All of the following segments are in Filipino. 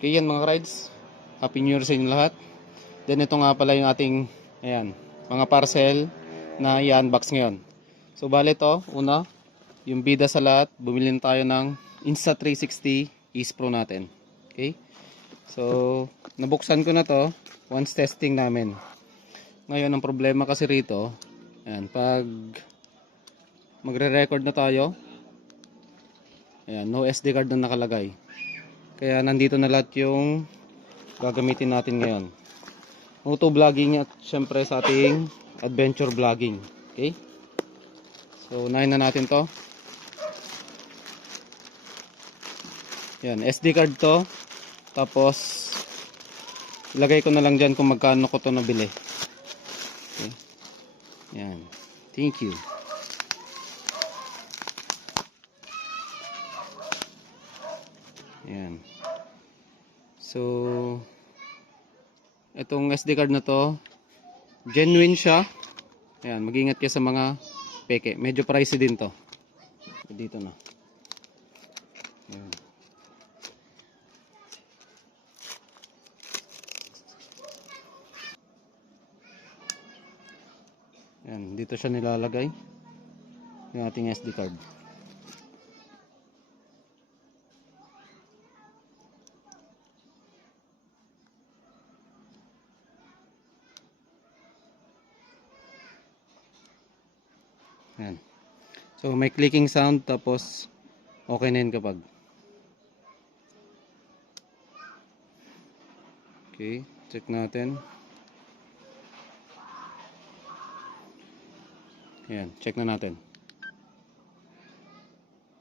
Okay, yan mga rides. Happy New Year sa inyo lahat. Then ito nga pala yung ating mga parcel na i-unbox ngayon. So bale ito, una, yung bida sa lahat, bumili na tayo ng Insta360 Ace Pro natin. Okay? So, nabuksan ko na to once testing namin. Ngayon, ang problema kasi rito, pag magre-record na tayo, no SD card na nakalagay. Kaya nandito na lahat yung gagamitin natin ngayon. Auto vlogging at syempre sa ating adventure vlogging. Okay? So, unahin na natin to. Yan, SD card to. Tapos, ilagay ko na lang dyan kung magkano ko to nabili. Okay? Yan. Thank you. Yan. So, itong SD card na to, genuine siya. Ayan, mag-ingat kayo sa mga peke. Medyo pricey din to. Dito na. Ayan. Ayan, dito siya nilalagay. Yung ating SD card. Ayan. So may clicking sound, tapos okay na yun kapag. Okay, check natin. Ayan, check na natin.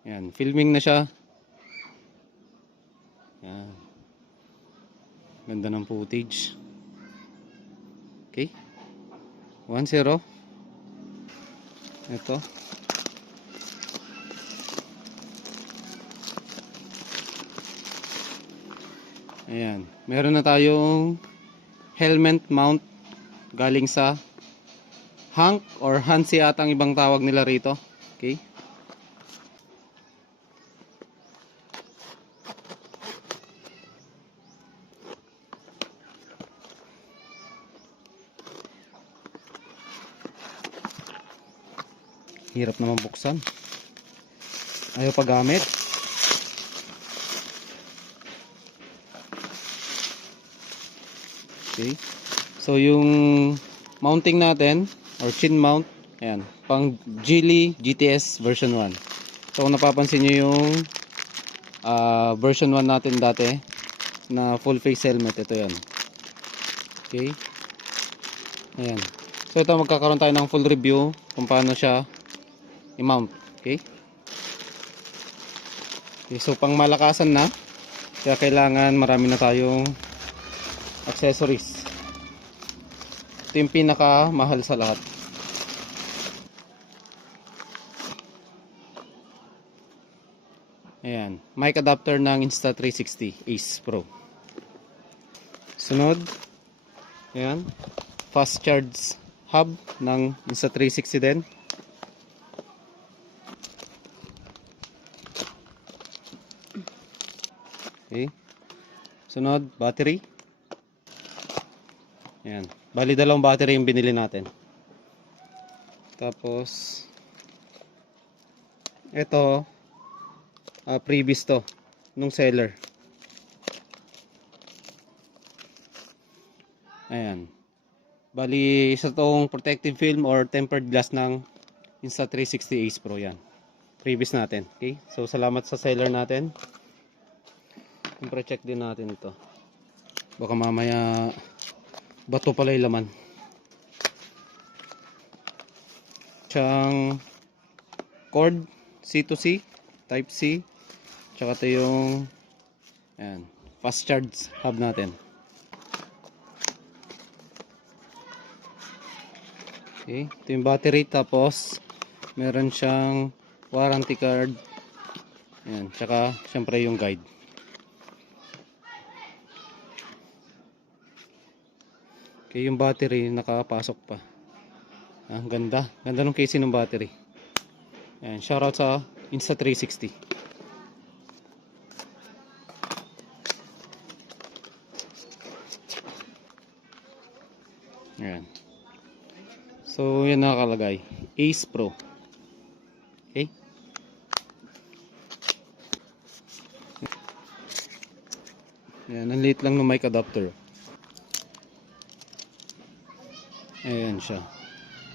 Ayan, filming na siya. Ayan. Ganda ng footage. Okay. 1-0. Ito. Ayan. Meron na tayong helmet mount galing sa Hank or Hansi ata ang ibang tawag nila rito. Okay. Hirap naman buksan. Ayaw pa gamit. Okay. So yung mounting natin or chin mount, ayan, pang Geely GTS version 1. So kung napapansin nyo yung version 1 natin dati na full face helmet, ito yan. Okay. Ayan. So ito, magkakaroon tayo ng full review kung paano siya i-mount. Okay. Okay, so pang malakasan na, kaya kailangan marami na tayong accessories. Ito yung pinaka mahal sa lahat. Ayan, mic adapter ng Insta360 Ace Pro. Sunod, ayan, fast charge hub ng Insta360 din. Okay. Sunod, battery. Ayan. Bali, dalawang battery yung binili natin. Tapos, ito, previous to, nung seller. Ayan. Bali, isa tong protective film or tempered glass ng Insta360 Ace Pro yan. Previous natin. Okay. So, salamat sa seller natin. Siyempre check din natin ito. Baka mamaya bato pala yung laman. Siyang cord C2C, Type C. Tsaka ito yung ayan, fast charge hub natin. Okay, ito yung battery, tapos meron siyang warranty card. Ayan, tsaka syempre yung guide. Okay, yung battery nakapasok pa. Ganda. Ganda ng casing ng battery. Ayan, shoutout sa Insta360. Ayan. So, yan nakalagay. Ace Pro. Okay? Ayan, ang liit lang ng mic adapter. Ayan siya.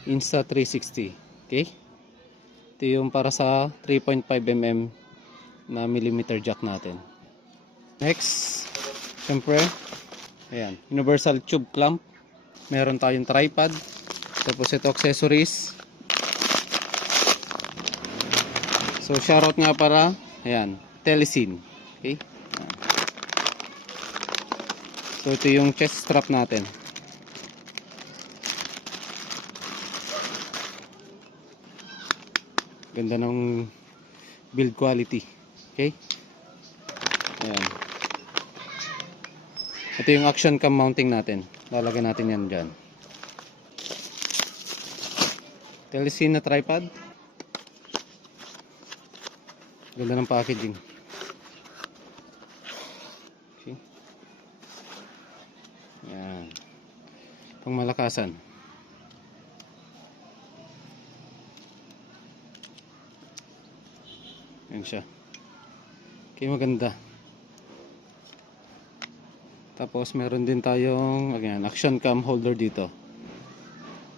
Insta360. Okay? Ito yung para sa 3.5mm na millimeter jack natin. Next, syempre, ayan, universal tube clamp. Meron tayong tripod. Tapos ito accessories. So shoutout nga para, ayan, Telesin. Okay? Ayan. So ito yung chest strap natin. Ganda ng build quality. Okay? Ayan. Ito yung action cam mounting natin. Lalagyan natin yan dyan. Telesin na tripod. Ganda ng packaging. Okay. Ayan. Pang malakasan. Ayan siya. Okay, maganda. Tapos meron din tayong ayan, action cam holder dito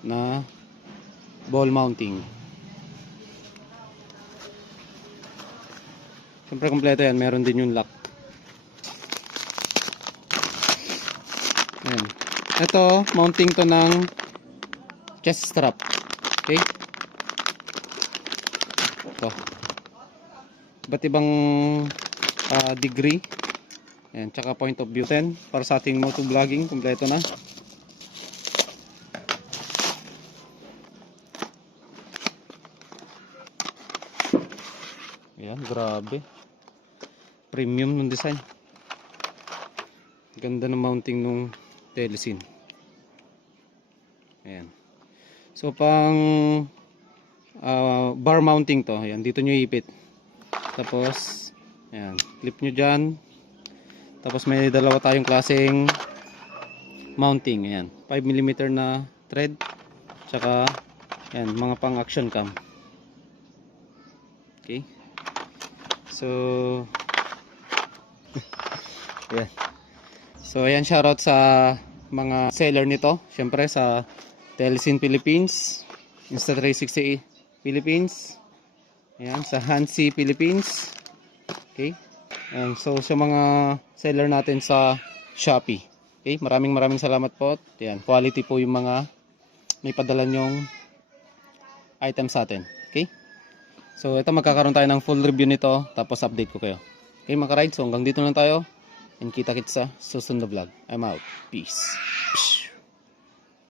na ball mounting. Siyempre kompleto yan. Meron din yung lock. Ayan. Ito, mounting to ng chest strap. Okay? Ito. Iba't ibang degree. Ayan, tsaka point of view 10 para sa ating motovlogging. Kompleto na. Ayan, grabe. Premium ng design. Ganda ng mounting nung Telesin. Ayan. So pang bar mounting to. Ayan, dito nyo ipit. Tapos, ayan, clip nyo dyan. Tapos may dalawa tayong klaseng mounting. Ayan, 5mm na thread. Tsaka, ayan, mga pang action cam. Okay. So, ayan. So, ayan, shoutout sa mga seller nito. Siyempre sa Telesin Philippines, Insta360 Philippines, ayan, sa Hansi Philippines. Okay. Ayan, so sa mga seller natin sa Shopee. Okay, maraming salamat po. Ayan, quality po yung mga may padala nyong items sa atin. Okay. So ito, magkakaroon tayo ng full review nito, tapos update ko kayo. Okay mga ka-ride, so hanggang dito lang tayo. And kita-kits sa susunod na vlog. I'm out. Peace.